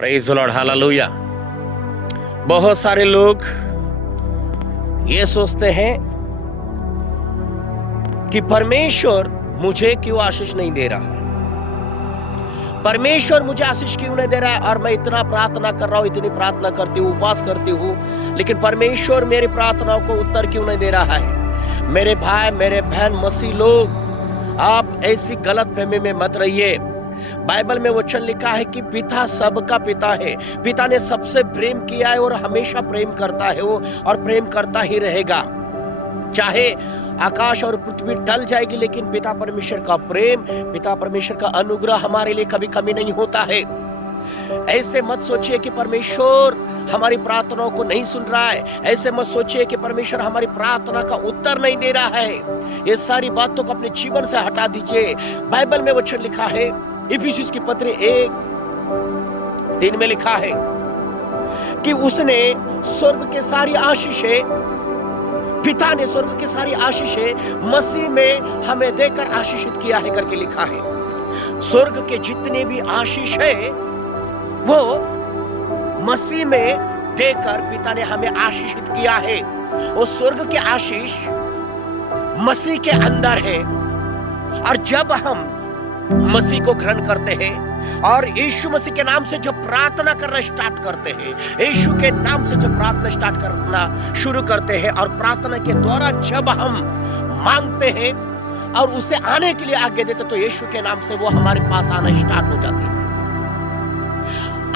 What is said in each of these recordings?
Praise the Lord, hallelujah. बहुत सारे लोग ये सोचते हैं कि परमेश्वर मुझे क्यों आशीष नहीं दे रहा, परमेश्वर मुझे आशीष क्यों नहीं दे रहा है। और मैं इतना प्रार्थना कर रहा हूं, इतनी प्रार्थना करती हूँ, उपवास करती हूँ, लेकिन परमेश्वर मेरी प्रार्थनाओं को उत्तर क्यों नहीं दे रहा है। मेरे भाई, मेरे बहन, मसीह लोग, आप ऐसी गलत फहमी में मत रहिए। बाइबल में वचन लिखा है कि पिता सबका पिता है। पिता ने सबसे प्रेम किया है और हमेशा प्रेम करता है वो, और प्रेम करता ही रहेगा। चाहे आकाश और पृथ्वी टल जाएगी, लेकिन पिता परमेश्वर का प्रेम, पिता परमेश्वर का अनुग्रह हमारे लिए कभी कमी नहीं होता है। ऐसे मत सोचिए कि परमेश्वर हमारी प्रार्थनाओं को नहीं सुन रहा है। ऐसे मत सोचिए कि परमेश्वर हमारी प्रार्थना का उत्तर नहीं दे रहा है। ये सारी बातों को अपने जीवन से हटा दीजिए। बाइबल में वचन लिखा है, इफिसियों की पत्री 1:3 में लिखा है कि उसने स्वर्ग के सारी आशीषें, पिता ने स्वर्ग की सारी आशीषें मसीह में हमें देकर आशीषित किया है करके लिखा है। स्वर्ग के जितने भी आशीष है वो मसीह में देकर पिता ने हमें आशीषित किया है। वो स्वर्ग के आशीष मसीह के अंदर है। और जब हम मसीह को ग्रहण करते हैं और यीशु मसीह के नाम से जब प्रार्थना करना स्टार्ट करते हैं, यीशु के नाम से जब प्रार्थना स्टार्ट करना शुरू करते हैं, और प्रार्थना के द्वारा जब हम मांगते हैं और उसे आने के लिए आज्ञा देते, तो यीशु के नाम से वो हमारे पास आना स्टार्ट हो जाती है।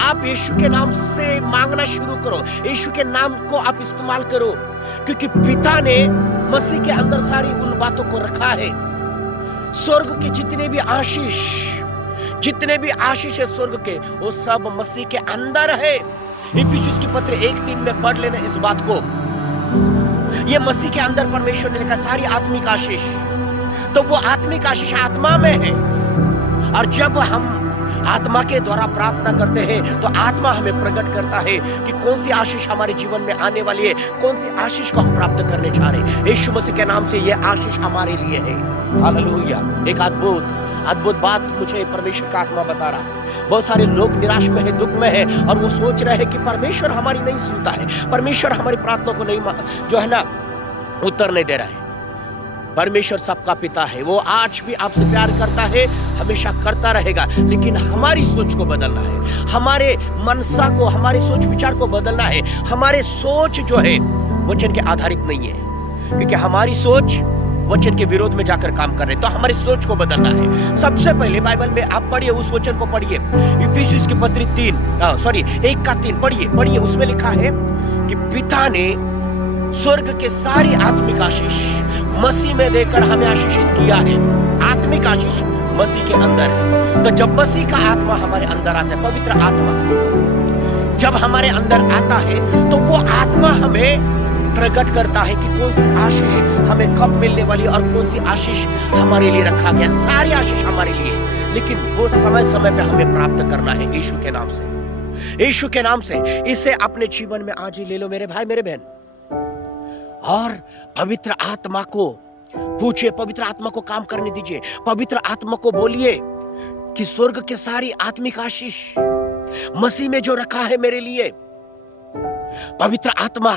आप यीशु के नाम से मांगना शुरू करो, यीशु के नाम को आप इस्तेमाल करो, क्योंकि पिता ने मसीह के अंदर सारी उन बातों को रखा है। स्वर्ग के जितने भी आशीष है स्वर्ग के, वो सब मसीह के अंदर है। इफिसियों की पत्री 1:3 में पढ़ लेना इस बात को। ये मसीह के अंदर परमेश्वर ने लिखा सारी आत्मिक आशीष, तो वो आत्मिक आशीष आत्मा में है। और जब हम आत्मा के द्वारा प्रार्थना करते हैं, तो आत्मा हमें प्रकट करता है कि कौन सी आशीष हमारे जीवन में आने वाली है, कौन सी आशीष को हम प्राप्त करने जा रहे हैं। यीशु मसीह के नाम से यह आशीष हमारे लिए है। हालेलुया। एक अद्भुत बात मुझे परमेश्वर का आत्मा बता रहा है। बहुत सारे लोग निराश में है, दुख में है, और वो सोच रहे हैं कि परमेश्वर हमारी नहीं सुनता है, परमेश्वर हमारी प्रार्थना को नहीं जो है ना उत्तर नहीं दे रहा है। परमेश्वर सबका पिता है, वो आज भी आपसे प्यार करता है, हमेशा करता रहेगा, लेकिन हमारी सोच को बदलना है, हमारे मनसा को, हमारी सोच विचार को बदलना है। हमारे सोच जो है वचन के आधारित नहीं है, क्योंकि हमारी सोच वचन के विरोध में जाकर काम कर रहे हैं। तो हमारी सोच को बदलना है। सबसे पहले बाइबल में आप पढ़िए, उस वचन को पढ़िए, इफिसियों की पत्री 1:3 पढ़िए। उसमें लिखा है कि पिता ने स्वर्ग के सारी आत्मिक आशीष मसीह में देकर हमें आशीषित किया है। आत्मिक आशीष मसीह के अंदर है। तो जब मसीह का आत्मा हमारे अंदर आता है, पवित्र आत्मा जब हमारे अंदर आता है, तो वो आत्मा हमें प्रकट करता है कि कौन सी आशीष हमें कब मिलने वाली है और कौन सी आशीष हमारे लिए रखा गया। सारी आशीष हमारे लिए, लेकिन वो समय समय पे हमें प्राप्त करना है यीशु के नाम से। यीशु के नाम से इसे अपने जीवन में आज ही ले लो मेरे भाई, मेरे बहन, और पवित्र आत्मा को पूछिए, पवित्र आत्मा को काम करने दीजिए। पवित्र आत्मा को बोलिए कि स्वर्ग के सारी आत्मिक आशीष मसीह में जो रखा है मेरे लिए, पवित्र आत्मा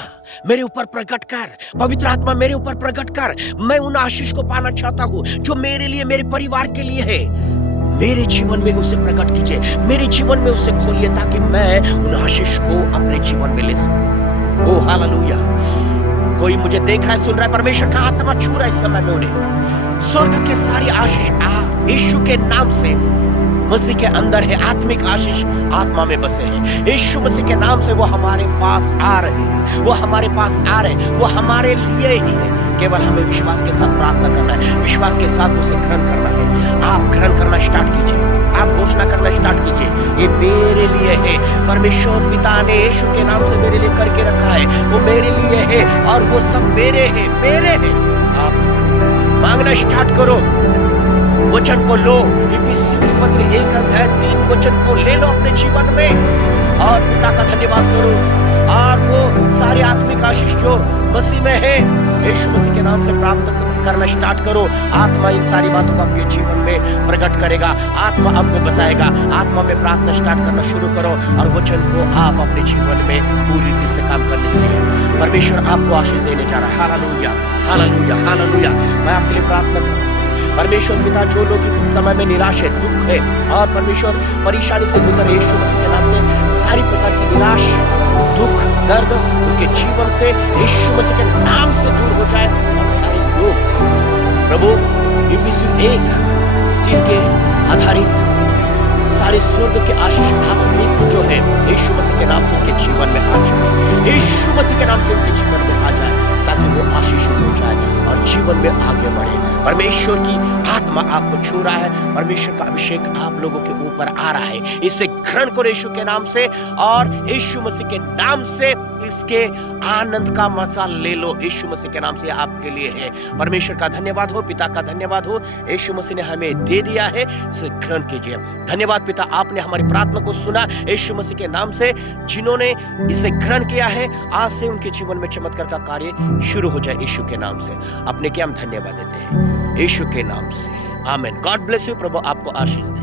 मेरे ऊपर प्रकट कर, पवित्र आत्मा मेरे ऊपर प्रकट कर। मैं उन आशीष को पाना चाहता हूं जो मेरे लिए, मेरे परिवार के लिए है। मेरे जीवन में उसे प्रकट कीजिए, मेरे जीवन में उसे खोलिए, ताकि मैं उन आशीष को अपने जीवन में ले सकूं। ओ हालेलुया। कोई मुझे देख रहा है, सुन रहा है, परमेश्वर का आत्मा छू रहा है इस समय में उन्हें। स्वर्ग के सारी आशीष यीशु के नाम से मसीह के अंदर है। आत्मिक आशीष आत्मा में बसे हैं। यीशु मसीह के नाम से वो हमारे पास आ रहे हैं, वो हमारे पास आ रहे हैं, वो हमारे लिए ही है। केवल हमें विश्वास के साथ प्रार्थना करना है, विश्वास के साथ उसे ग्रहण करना है। आप ग्रहण करना स्टार्ट कीजिए, आप घोषणा करना स्टार्ट कीजिए, ये मेरे लिए है। परमेश्वर पिता ने यीशु के नाम से मेरे लिए करके रखा है, वो मेरे लिए है, और वो सब मेरे हैं, मेरे हैं। आप मांगना स्टार्ट करो, वचन को लो। इफिसियों की पत्री 1:3 वचन को ले लो अपने जीवन में, और पिता का धन्यवाद करो। और वो सारे आत्मिक आशीष जो मसीह में है, यीशु मसीह के नाम से प्राप्त करो। करना स्टार्ट करो, आत्मा इन सारी बातों को आपके जीवन में प्रकट करेगा, आत्मा आपको बताएगा। आत्मा में प्रार्थना स्टार्ट करना शुरू करो और वचन को आप अपने जीवन में पूरी रीति से काम करने के लिए परमेश्वर आपको आशीष देने जा रहा है। Hallelujah, hallelujah, hallelujah. मैं आपके लिए प्रार्थना करूं, परमेश्वर पिता, जो लोग इस समय में निराश है, दुख है और परमेश्वर परेशानी से गुजर रहे, यीशु मसीह के नाम से सारी प्रकार की निराश, दुख, दर्द उनके जीवन से यीशु मसीह के नाम से दूर हो जाए और सारे लोग प्रभु इफिसियों 1:3 के आधारित सारे स्वर्ग के आशीष आत्मिक जो है यीशु मसीह के नाम से उनके जीवन में आ जाए, यीशु मसीह के नाम से उनके जीवन में आ जाए, ताकि वो आशीषित हो जाए और जीवन में आगे बढ़े। परमेश्वर की आत्मा आपको छू रहा है, परमेश्वर का अभिषेक आप लोगों के ऊपर आ रहा है। इसे ग्रहण करो यीशु के नाम से और यीशु मसीह के नाम से इसके आनंद का मजा ले लो। यीशु मसीह के नाम से आपके लिए है। परमेश्वर का धन्यवाद हो, पिता का धन्यवाद हो, यीशु मसीह ने हमें दे दिया है, इसे ग्रहण कीजिए। धन्यवाद पिता, आपने हमारी प्रार्थना को सुना यीशु मसीह के नाम से। जिन्होंने इसे ग्रहण किया है, आज से उनके जीवन में चमत्कार का कार्य शुरू हो जाए यीशु के नाम से। अपने के हम धन्यवाद देते हैं यीशु के नाम से, आमीन। God bless you. प्रभु आपको आशीष दे।